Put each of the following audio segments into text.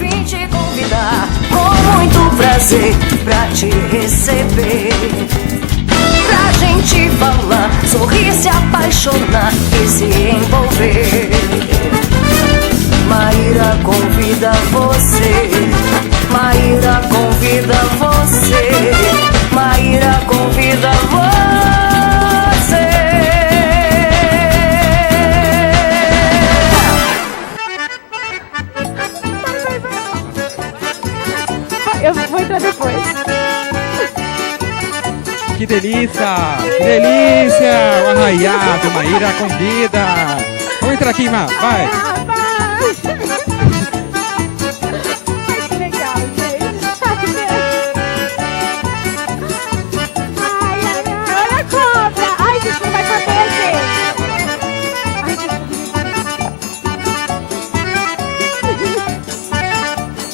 vim te convidar com muito prazer pra te receber, pra gente falar, sorrir, se apaixonar e se envolver. Maíra convida você, Maíra convida você, Maíra convida você. Eu vou entrar depois. Que delícia! Que delícia! O arraiado, Maíra convida. Vamos entrar aqui, Má, vai. Que legal, gente. Olha a cobra. Ai, gente, não vai cortar a gente.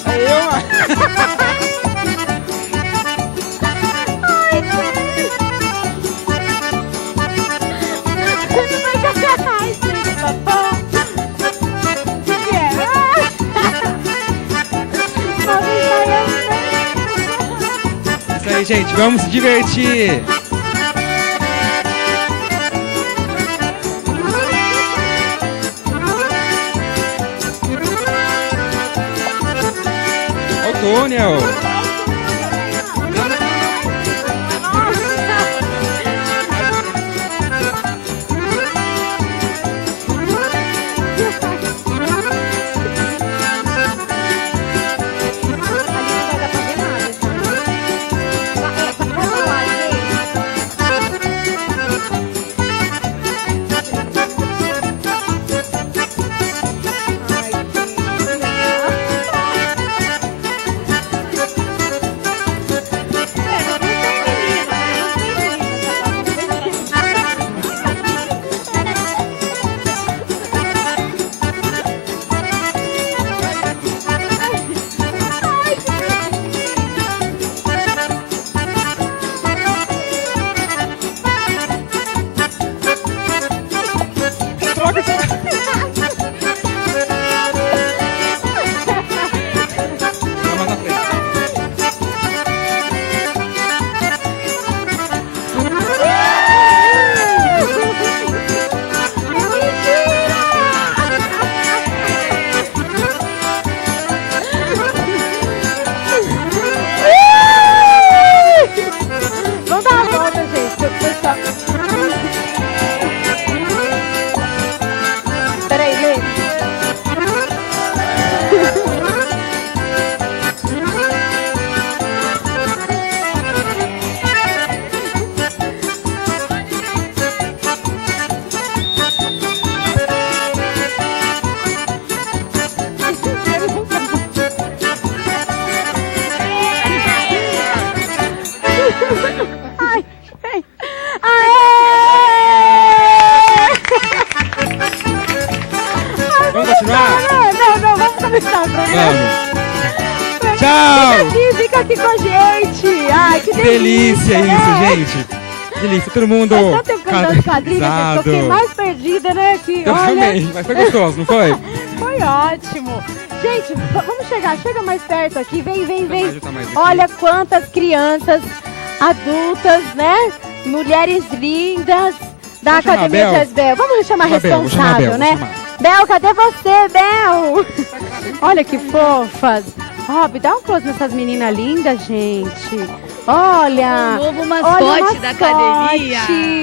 Aí, ó. Isso aí, gente, vamos se divertir. Ó o túnel. Vamos continuar? Não, vamos começar o programa. Vamos. Tchau. Fica aqui com a gente. Ai, que delícia delícia, isso, né? gente. Delícia, todo mundo Faz tanto tempo cantando quadrilha, eu fiquei mais perdida, né? Que, eu olha... também, mas foi gostoso, não foi? Foi ótimo. Gente, vamos chegar, chega mais perto aqui, vem. Tá mais aqui. Olha quantas crianças, adultas, né? Mulheres lindas da Vamos chamar Academia a Bel? Jazz Bel. Vamos chamar a Vou chamar a Bel, responsável, vou né? chamar. Bel, cadê você, Bel? Olha que fofas. Rob, dá um close nessas meninas lindas, gente. Olha. O novo mascote da academia.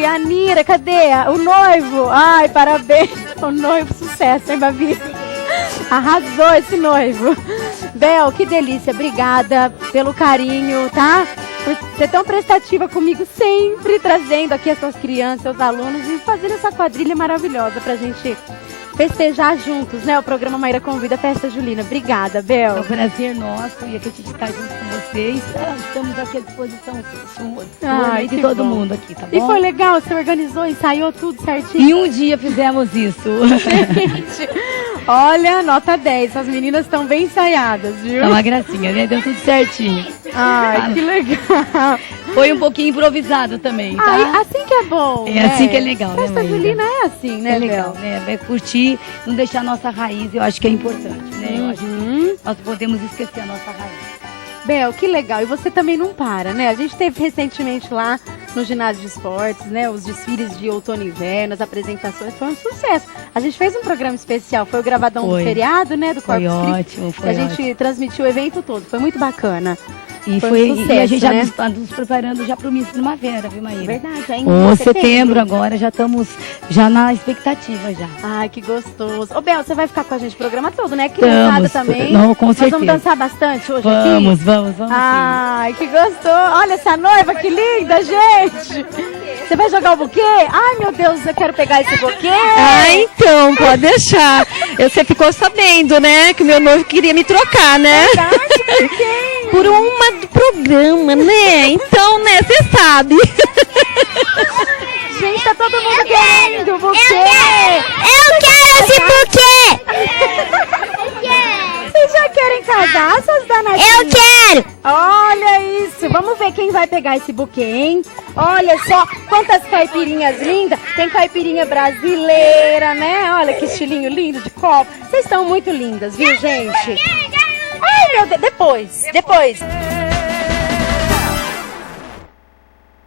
A Nira, cadê? O noivo. Ai, parabéns. O noivo, sucesso, hein, Babi? Arrasou esse noivo. Bel, que delícia. Obrigada pelo carinho, tá? Por ser tão prestativa comigo, sempre trazendo aqui as suas crianças, seus alunos e fazendo essa quadrilha maravilhosa pra gente festejar juntos, né? O programa Maíra Convida Festa Julina. Obrigada, Bel. É um prazer nosso e aqui a gente está junto com vocês. Estamos aqui à disposição Ai, de que todo bom. mundo aqui, tá bom? E foi legal, você organizou, ensaiou tudo certinho. Em um dia fizemos isso. Gente, olha, nota 10. As meninas estão bem ensaiadas, viu? É uma gracinha, né? Deu tudo certinho. Ai, que legal. Foi um pouquinho improvisado também, tá? Ai, assim que é bom. É assim que é legal, né, Festa Maíra? Julina é assim, né, É legal, Bel? né? Vai curtir, não deixar a nossa raiz, eu acho que é importante, né? Eu acho que nós podemos esquecer a nossa raiz. Bel, que legal. E você também não para, né? A gente teve recentemente lá no ginásio de esportes, né? Os desfiles de outono e inverno, as apresentações, foi um sucesso. A gente fez um programa especial, foi o gravadão do feriado, né? Do Corpus Foi Christi. ótimo, foi A gente transmitiu o evento todo, foi muito bacana. E, Foi um sucesso, e a gente já né? está nos preparando já para o Miss Primavera, viu, Maíra? Verdade, ainda Ou setembro agora, já estamos já na expectativa já. Ai, que gostoso. Ô, Bel, você vai ficar com a gente o programa todo, né? Criançada também. Não, com Nós certeza. vamos dançar bastante hoje aqui? Vamos sim. Ai, que gostoso. Olha essa noiva, que linda, gente. Você vai jogar o buquê? Ai, meu Deus, eu quero pegar esse buquê. Ah, então, pode deixar. Você ficou sabendo, né, que o meu noivo queria me trocar, né? Verdade, por quê? Por uma do programa, né? Então, né, você sabe. Gente, tá todo mundo querendo o buquê. Eu quero esse buquê! Vocês já querem casar, suas danadinhas? Eu quero! Olha isso, vamos ver quem vai pegar esse buquê, hein? Olha só quantas caipirinhas lindas. Tem caipirinha brasileira, né? Olha que estilinho lindo de copo. Vocês estão muito lindas, viu, gente? Ai, meu Deus, depois.